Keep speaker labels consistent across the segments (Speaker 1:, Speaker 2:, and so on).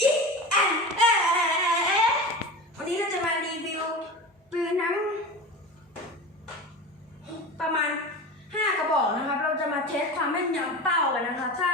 Speaker 1: อีแอนเอวันนี้เราจะมารีวิวปืนน้ำประมาณ 5 กระบอกนะครับ เราจะมาเทสความแม่นยำเป้ากันนะครับถ้า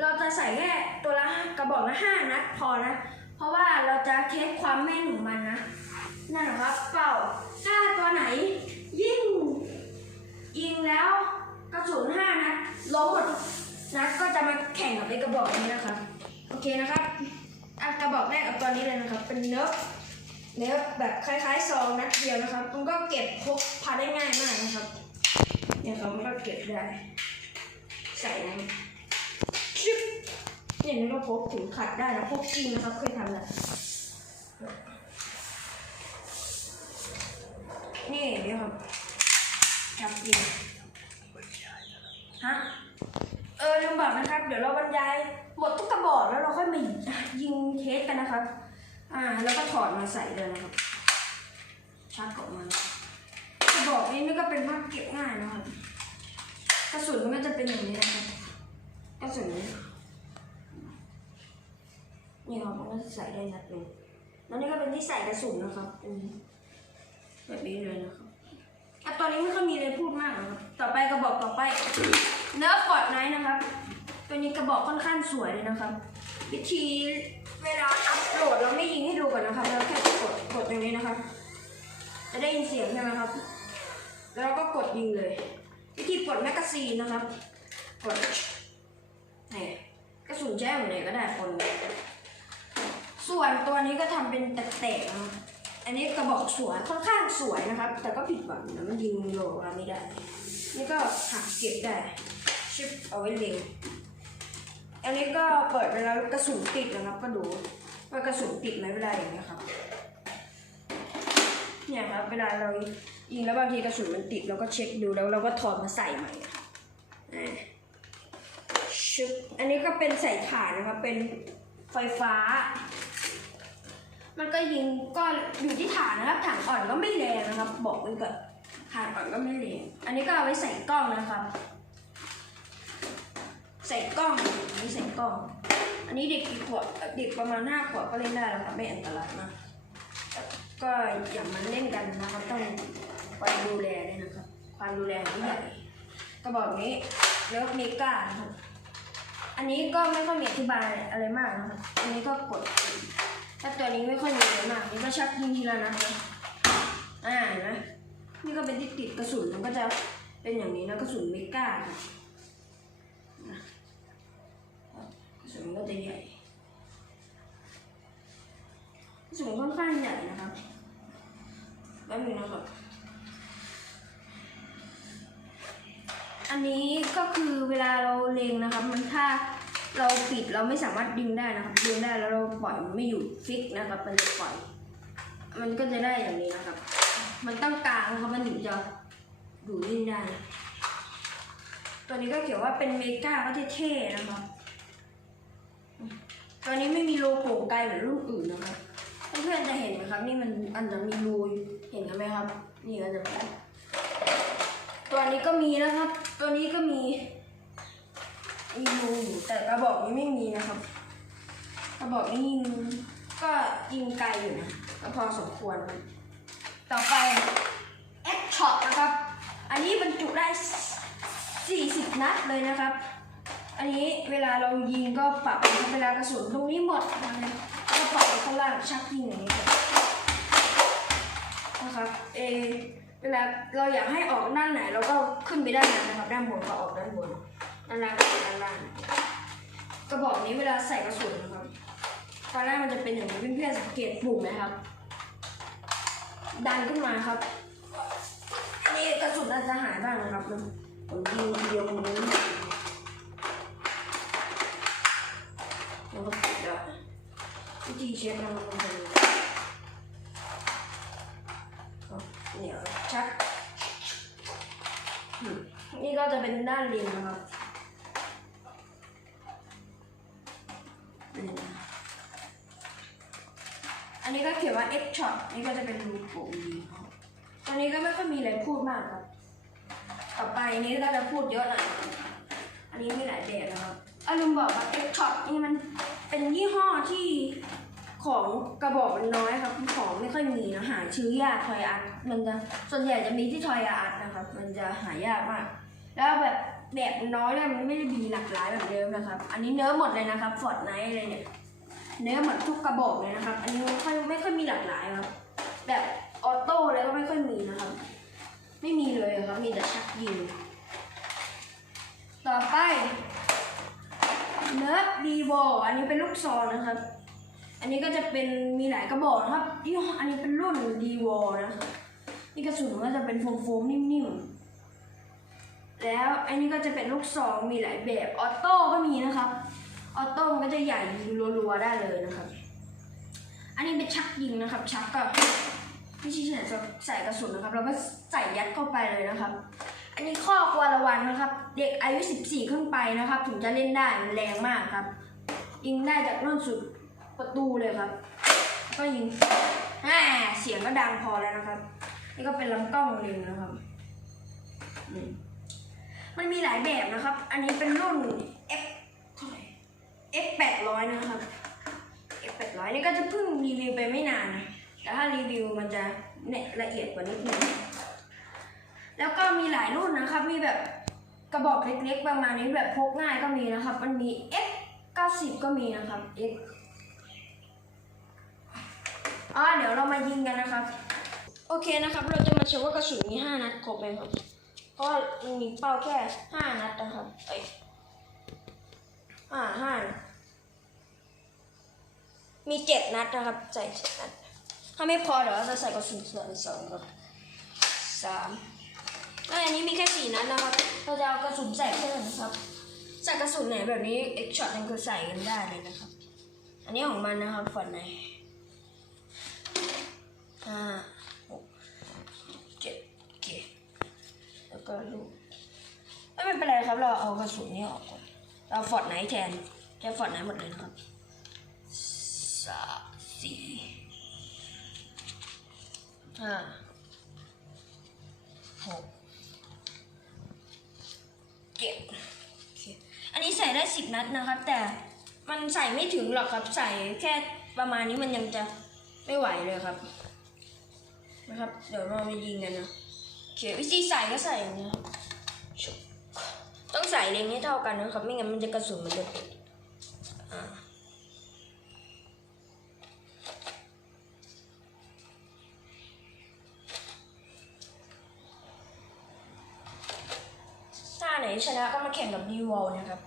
Speaker 1: เราจะใส่แค่ตัวละกระบอกละ5นัดพอนะ เพราะว่าเราจะเทสความแม่นของมันนะ นั่นแหละครับเป้าถ้าตัวไหนยิ่งยิงแล้วกระสุนห้านัดล้มหมดนัดก็จะมาแข่งกับไอ้กระบอกนี้นะครับ เคนะครับอะกระบอกแรกกับตัวนี้เลยนะครับ เป็นเนิร์ฟเนิร์ฟแบบคล้ายๆซองนัดเดียวนะครับ มันก็เก็บพกพาได้ง่ายมากนะครับ เนี่ยครับมันก็เก็บได้ ใส่นะชิบเนี่ยนี่ก็พกถึงขัดได้นะพกจริงนะครับเคยทำแล้วนี่เดี๋ยวครับจับยิงฮะเออลืมบอกนะครับ เดี๋ยวเราบรรยาย หมดทุกกระบอกแล้วเราค่อยมายิงเทสกันนะครับ อ่า แล้วก็ถอดมาใส่เลยนะครับชักออกมานะครับกระบอกนี้นี่ก็เป็นภาพเก็บง่ายนะครับกระสุนมันก็จะเป็นอย่างนี้นะครับกระสุนนี้นี่ครับมันก็จะใส่ได้นัดหนึ่งแล้วนี่ก็เป็นที่ใส่กระสุนนะครับเป็นแบบนี้เลยนะครับอะตอนนี้ไม่ค่อยมีอะไรพูดมากนะครับต่อไปกระบอกต่อไปเนื้อฟอร์ดไนท์นะครับ ตัวนี้กระบอกค่อนข้างสวยเลยนะครับ วิธีเวลาอัพโหลดเราไม่ยิงให้ดูก่อนนะครับเราแค่กดกดตรงนี้นะครับ จะได้ยินเสียงใช่ไหมครับ แล้วเราก็กดยิงเลย วิธีปลดแมกกาซีนนะครับ กดนี่กระสุนแจ้งไหนก็ได้คนส่วนตัวนี้ก็ทำเป็นแตกๆนะครับอันนี้กระบอกสวยค่อนข้างสวยนะครับ แต่ก็ผิดหวังนะมันยิงโลเราไม่ได้ นี่ก็หักเก็บได้ชิปเอาไว้เล็ง อันนี้ก็เปิดไปแล้วกระสุนติดนะครับก็ดูว่ากระสุนติดไหมเวลาอย่างนี้ยครับ เนี่ยครับเวลาเรายิงแล้วบางทีกระสุนมันติดเราก็เช็คดูแล้วเราก็ถอดมาใส่ใหม่ครับอ่าชิปอันนี้ก็เป็นใส่ถ่านนะครับเป็นไฟฟ้า มันก็ยิงก็อยู่ที่ฐานนะครับฐานอ่อนก็ไม่แรงนะครับ บอกไว้ก่อนฐานอ่อนก็ไม่แรงอันนี้ก็เอาไว้ใส่กล้องนะครับ ใส่กล้องอันนี้ใส่กล้อง อันนี้เด็กกี่ขวบเด็กประมาณห้าขวบก็เล่นได้แล้วครับไม่อันตรายมากก็อย่ามาเล่นกันนะครับต้องความดูแลด้วยนะครับ ความดูแลของผู้ใหญ่ก็บอกนี้เลิฟเมกาครับอันนี้ก็ไม่ค่อยมีอธิบายอะไรมากนะครับอันนี้ก็กดถ้าตัวนี้ไม่ค่อยมีอะไรมากนี่ก็ชักยิงทีละนัดนะอ่าเห็นไหมนี่ก็เป็นที่ติดกระสุนมันก็จะเป็นอย่างนี้นะกระสุนเมกาค่ะ นะกระสุนมันก็จะใหญ่กระสุนค่อนข้างใหญ่นะครับแป๊บนึงนะครับ อันนี้ก็คือเวลาเราเลงนะครับ มันถ้าเราปิดเราไม่สามารถดึงได้นะครับ ดึงได้แล้วเราปล่อยมันไม่อยู่ฟิกนะครับ มันจะปล่อย มันก็จะได้อย่างนี้นะครับ มันต้องกลางนะครับมันถึงจะดูยิ่งได้ ตัวนี้ก็เขียนว่าเป็นเมกาก็เท่ๆนะครับ ตัวนี้ไม่มีโลโก้ไกลเหมือนรุ่นอื่นนะครับเพื่อนๆจะเห็นไหมครับ นี่มันอันจะมีรูอยู่เห็นกันไหมครับ นี่ก็จะเป็นตัวนี้ก็มีนะครับ ตัวนี้ก็มีมีรูอยู่แต่กระบอกนี้ไม่มีนะครับ กระบอกนี้ยิงก็ยิงไกลอยู่นะก็พอสมควร ต่อไป X Shot นะครับ อันนี้บรรจุได้ 40 นัดเลยนะครับ อันนี้เวลาเรายิงก็ปรับนเวลากระสุนตรงนี้หมดนะครับก็ปรับไปข้างล่างชักยิงอย่างนี้นะครับเอเวลาเราอยากให้ออกด้านไหนเราก็ขึ้นไปด้านนั้นนะครับด้านบนก็ออกด้านบนด้านล่างก็ออกด้านล่างกระบอกนี้เวลาใส่กระสุนนะครับตอนแรกมันจะเป็นอย่างนี้เพื่อนๆสังเกตปุ่มไหมครับ ดันขึ้นมาครับอันนี้กระสุนอาจจะหายบ้างนะครับผมยิงเดียวผมนี้ ช็คนะครับมันจะมีเหนียวชัดนี่ก็จะเป็นด้านริมนะครับนี่นะอันนี้ก็เขียนว่า X shot นี่ก็จะเป็นรูปวีตอนนี้ก็ไม่ค่อยมีอะไรพูดมากครับ ต่อไปนี้ก็จะพูดเยอะหน่อย อันนี้มีหลายแบบนะครับอาลืมบอกว่า X shot นี่มันเป็นยี่ห้อที่ ของกระบอกมันน้อยครับของไม่ค่อยมีนะหาซื้อยากทอยอาร์ตมันจะส่วนใหญ่จะมีที่ทอยอาร์ตนะครับ มันจะหายากมาก แล้วแบบแบบน้อยเนี่ยมันไม่ได้มีหลากหลายแบบเดิมนะครับ อันนี้เนื้อหมดเลยนะครับฟอร์ดไนท์อะไรเนี่ยเนื้อหมดทุกกระบอกเลยนะครับ อันนี้ไม่ค่อยไม่ค่อยมีหลากหลายครับแบบออโต้เลยก็ไม่ค่อยมีนะครับ ไม่มีเลยครับมีแต่ชักยิงต่อไปเนิร์ฟดีโบอันนี้เป็นลูกซองนะครับ อันนี้ก็จะเป็นมีหลายกระบอกนะครับยี่ห้ออันนี้เป็นรุ่นดีโวนะนี่กระสุนก็จะเป็นโฟมๆนิ่มๆ แล้วอันนี้ก็จะเป็นลูกซองมีหลายแบบออโต้ก็มีนะครับออโต้มันก็จะใหญ่ยิงรัวๆได้เลยนะครับ อันนี้เป็นชักยิงนะครับ ชักก็ไม่ใช่ใส่ใส่กระสุนนะครับเราก็ใส่ยัดเข้าไปเลยนะครับ อันนี้ข้อควรระวังนะครับ เด็กอายุ 14 ขึ้นไปนะครับ ถึงจะเล่นได้มันแรงมากครับยิงได้จากโน่นสุด ประตูเลยครับ ก็ยิงแหมเสียงก็ดังพอแล้วนะครับ นี่ก็เป็นลำกล้องหนึ่งนะครับ มันมีหลายแบบนะครับ อันนี้เป็นรุ่น F เท่าไหร่ F 800นะครับ F 800นี่ก็จะเพิ่งรีวิวไปไม่นานนะแต่ถ้ารีวิวมันจะเนี่ยละเอียดกว่านิดนึงแล้วก็มีหลายรุ่นนะครับ มีแบบกระบอกเล็กๆประมาณนี้แบบพกง่ายก็มีนะครับ มันมี X 90 ก็มีนะครับ X อ่าเดี๋ยวเรามายิงกันนะครับ โอเคนะครับ เราจะมาเช็คว่ากระสุนมี5นัดครบไหมครับ เพราะมันมีเป้าแค่5นัดนะครับ เอ้ยอ่าห้ามี7นัดนะครับ ใส่เจ็ดนัด ถ้าไม่พอเดี๋ยวเราจะใส่กระสุนส่วนสองครับสามแล้วอันนี้มีแค่สี่นัดนะครับ เราจะเอากระสุนใส่เพิ่มนะครับ ใส่กระสุนไหนแบบนี้เอ็กช็อตมันคือใส่กันได้เลยนะครับ อันนี้ของมันนะครับฝันไหน ห้าหกเจ็ดโอเคแล้วก็ลูกไม่เป็นไรครับ เราเอากระสุนนี้ออกก่อนเราฟอร์ดไหนแทนใช้ฟอร์ดไหนหมดเลยนะครับสามสี่ห้าหกเก็บโอเคอันนี้ใส่ได้สิบนัดนะครับ แต่มันใส่ไม่ถึงหรอกครับใส่แค่ประมาณนี้มันยังจะไม่ไหวเลยครับ นะครับ เดี๋ยวเรามายิงกันนะโอเควิธีใส่ก็ใส่อย่างนี้ต้องใส่เรียงให้เท่ากันนะครับ ไม่งั้นมันจะกระสุนมันจะติดถ้าไหนชนะก็มาแข่งกับดีวอลนะครับ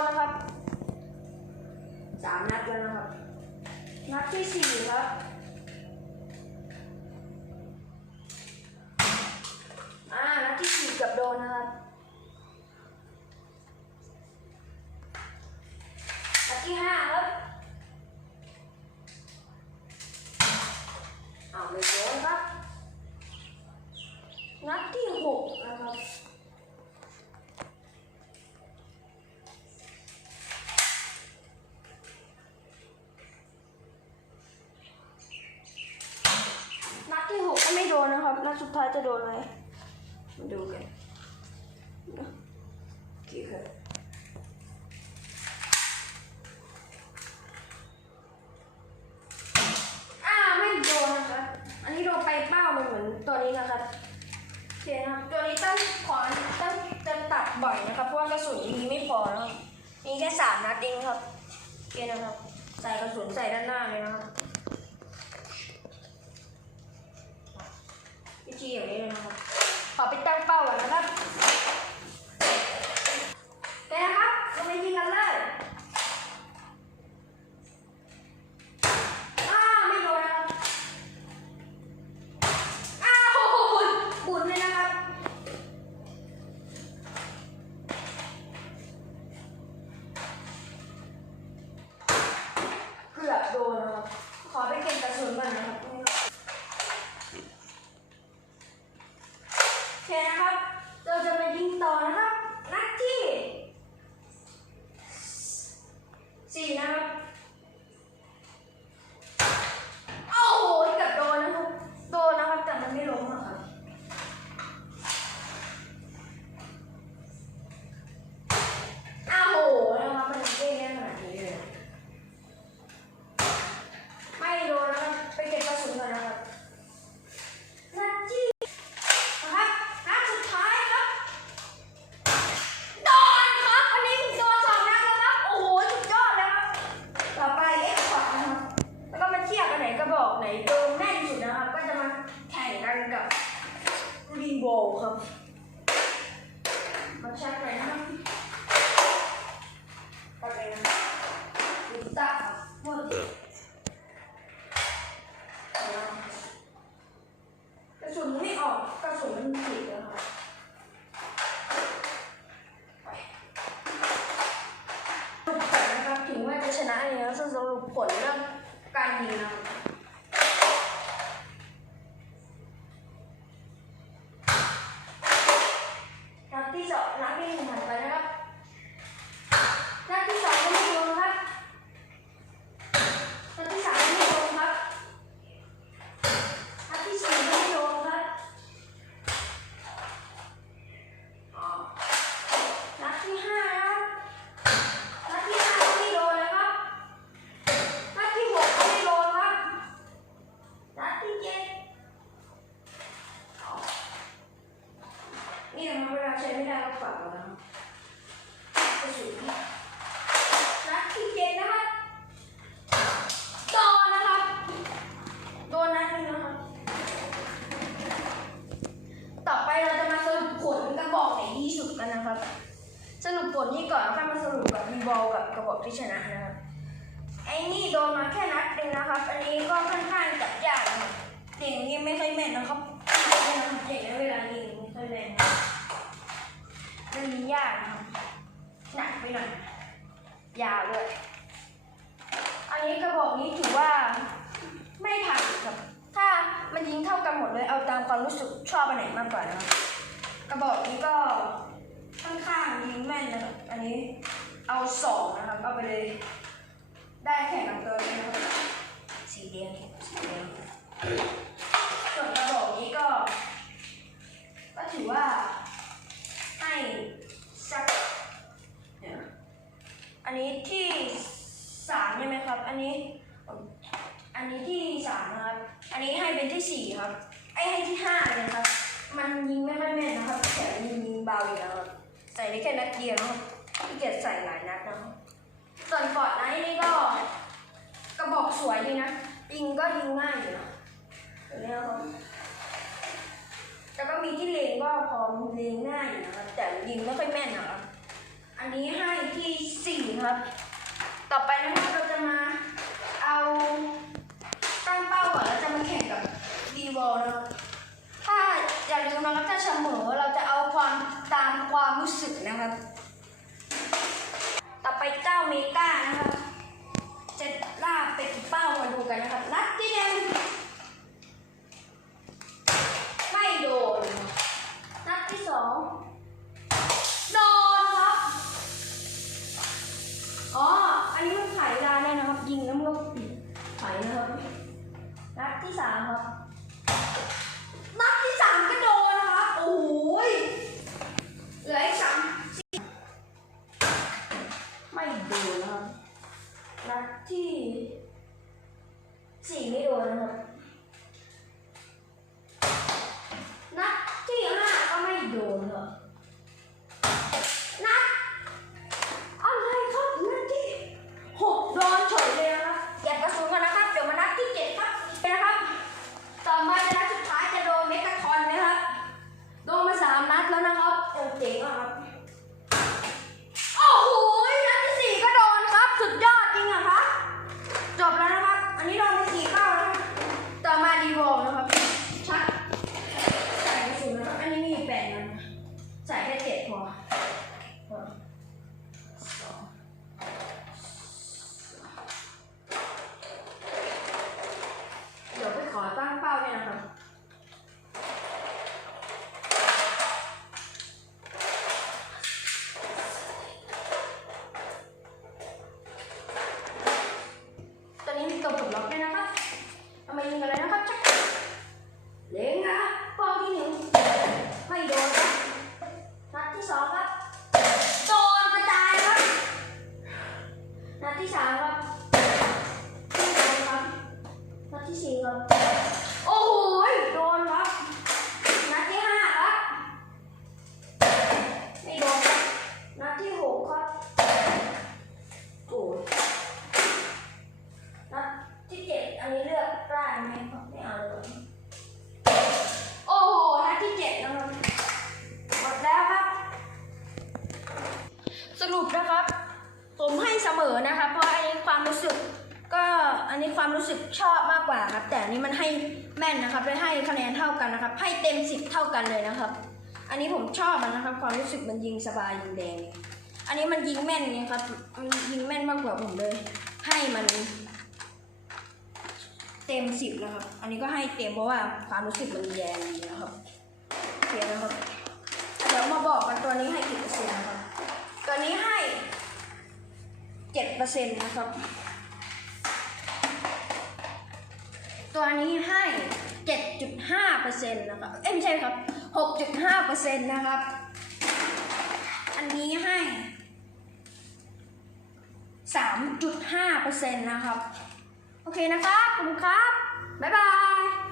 Speaker 1: นนะครับสามนัดแล้วนะครับ นัดที่สี่ครับอ่านัดที่สี่เกือบโดนนะครับ นะครับน่าจะท้ายจะโดนไหมมาดูกันนะโอเครับอ่าไม่โดนนะครับ อันนี้โดนไปเป้ามันเหมือนตัวนี้นะครับโอเคนะครับตัวนี้ต้องขอต้องจะตัดบ่อยนะครับเพราะว่ากระสุนมีไม่พอนะครับมีแค่สามนัดเองครับโอเคนะครับ ใส่กระสุนใส่ด้านหน้าเลยนะครับ วิธีอย่างนี้เลยนะครับ ขอไปตั้งเป้าก่อนนะครับโอเคนะครับเราไปยิงกันเลย อ้าวไม่โดนนะครับ อ้าวบุญบุญเลยนะครับ เกือบโดนนะครับ ขอไปเก็บกระสุนก่อนนะครับโอเค นะครับ เราจะมายิงต่อนะครับ นัดที่สี่นะครับ โอ้โหเกือบโดนนะครับ โดนนะครับ แต่มันไม่ล้มอะครับ อ้าวโหนะครับมันเก้ได้ขนาดนี้เลย ไม่โดนนะครับ ไปเก็บกระสุนก่อนนะครับนัดที่นะครับนัดสุดท้ายครับ โดนครับ อันนี้โดนสองนัดแล้วครับ โอ้โหสุดยอดเลยครับ ต่อไปเอ็กซ์พอร์ตนะครับ แล้วก็มาเทียบกันไหนกระบอกไหนโดนแน่นสุดนะครับ ก็จะมาแข่งกันกับรีโวครับ มาเช็คเลยนะครับก็เลยนะครับดูตาครับหมดกระสุนไม่ออกกระสุนมันผิดนะครับสรุปผลนะครับถึงว่าจะชนะเนี่ยแล้ว จะสรุปผลเรื่องการยิงนะครับ นัดที่สองนัดที่หนึ่งผ่านไปนะครับ นัดที่สองก็ไม่โดนครับ นัดที่สามก็ไม่โดนครับ นัดที่สี่ก็ไม่โดนครับอ๋อนัดที่ห้านะครับ นัดที่ห้าก็ไม่โดนนะครับ นัดที่หกก็ไม่โดนครับ นัดที่เจ็ดอ๋อ นี่นะครับเวลาใช้ ไม่ได้ก็ฝากแล้วนะครับกระสุนนัดที่เจ็ดนะครับโดนนะครับ โดนนัดหนึงนะครับ ต่อไปเราจะมาสรุปผลกระบอกไหนดีสุดกันนะครับ สรุปผลนี้ก่อนแล้วค่อยมาสรุปกับรีบอลกับกระบอกที่ชนะนะครับ ไอ้นี่โดนมาแค่นัดเดียวนะครับ อันนี้ก็ค่อนข้างจับยากนะครับเด็กนี่ไม่ค่อยแม่นนะครับไม่ค่อยแม่นนะครับเด็กในเวลายิงไม่ค่อยแม่นนะครับ มันยากนะครับหนักไปหน่อยยาวด้วยอันนี้กระบอกนี้ถือว่าไม่ผ่านครับ ถ้ามันยิงเท่ากันหมดเลยเอาตามความรู้สึกชอบอันไหนมากกว่านะครับกระบอกนี้ก็ค่อนข้างยิงแม่นนะครับอันนี้เอาสองนะครับเอาไปเลย ได้แข่งกับตัวนี้นะครับสีแดงสีแดงส่วนกระบอกนี้ก็ ก็ถือว่าให้สักเดี๋ยวนะอั นนี้ที่สามใช่ไหมครับ อันนี้ อันนี้ที่สามนะครับ อันนี้ให้เป็นที่สี่ครับ ไอ้ให้ที่ห้าเลยครับ มันยิงไม่ค่อยแม่นนะครับแถมยิงยิงเบาอีกแล้วครับ ใส่ได้แค่นัดเดียวนะครับที่เกียจใส่หลายนัดนะครับส่วนฟอร์ดไนท์นี่ก็กระบอกสวยดีนะ ยิงก็ยิงง่ายอยู่นะเห็นไหมครับแล้วก็มีที่เลงก็พอเลงง่ายอยู่นะครับ แต่ยิงไม่ค่อยแม่นนะครับ อันนี้ให้ที่สี่ครับ ต่อไปนะครับเราจะมาเอาตั้งเป้าก่อนแล้วจะมาแข่งกับดีวอลนะครับถ้าอย่าลืมนะครับถ้าเสมอเราจะเอาความตามความรู้สึกนะครับ ต่อไปเจ้าเมกานะครับ จะล่าเป็ดเป้ามาดูกันนะครับนัดที่หนึ่งไม่โดน นัดที่สองโดนครับ อ๋อ อันนี้มันไขลานได้นะครับ ยิงแล้วมันก็ ไขน นี้มันให้แม่นนะครับเลยให้คะแนนเท่ากันนะครับ ให้เต็มสิบเท่ากันเลยนะครับ อันนี้ผมชอบมันนะครับ ความรู้สึกมันยิงสบายยิงแดง อันนี้มันยิงแม่นไงครับมันยิงแม่นมากกว่าผมเลย ให้มันเต็มสิบนะครับ อันนี้ก็ให้เต็มเพราะว่าความรู้สึกมันแย่ดีนะครับโอเคนะครับ เดี๋ยวมาบอกกันตัวนี้ให้กี่เปอร์เซ็นต์นะครับ ตัวนี้ให้เจ็ดเปอร์เซ็นต์นะครับ ตัวนี้ให้เจ็ดจุดห้าเปอร์เซ็นต์นะครับ เอ้ยไม่ใช่ครับหกจุดห้าเปอร์เซ็นต์นะครับ อันนี้ให้สามจุดห้าเปอร์เซ็นต์นะครับ โอเคนะครับ ขอบคุณครับ บ๊ายบาย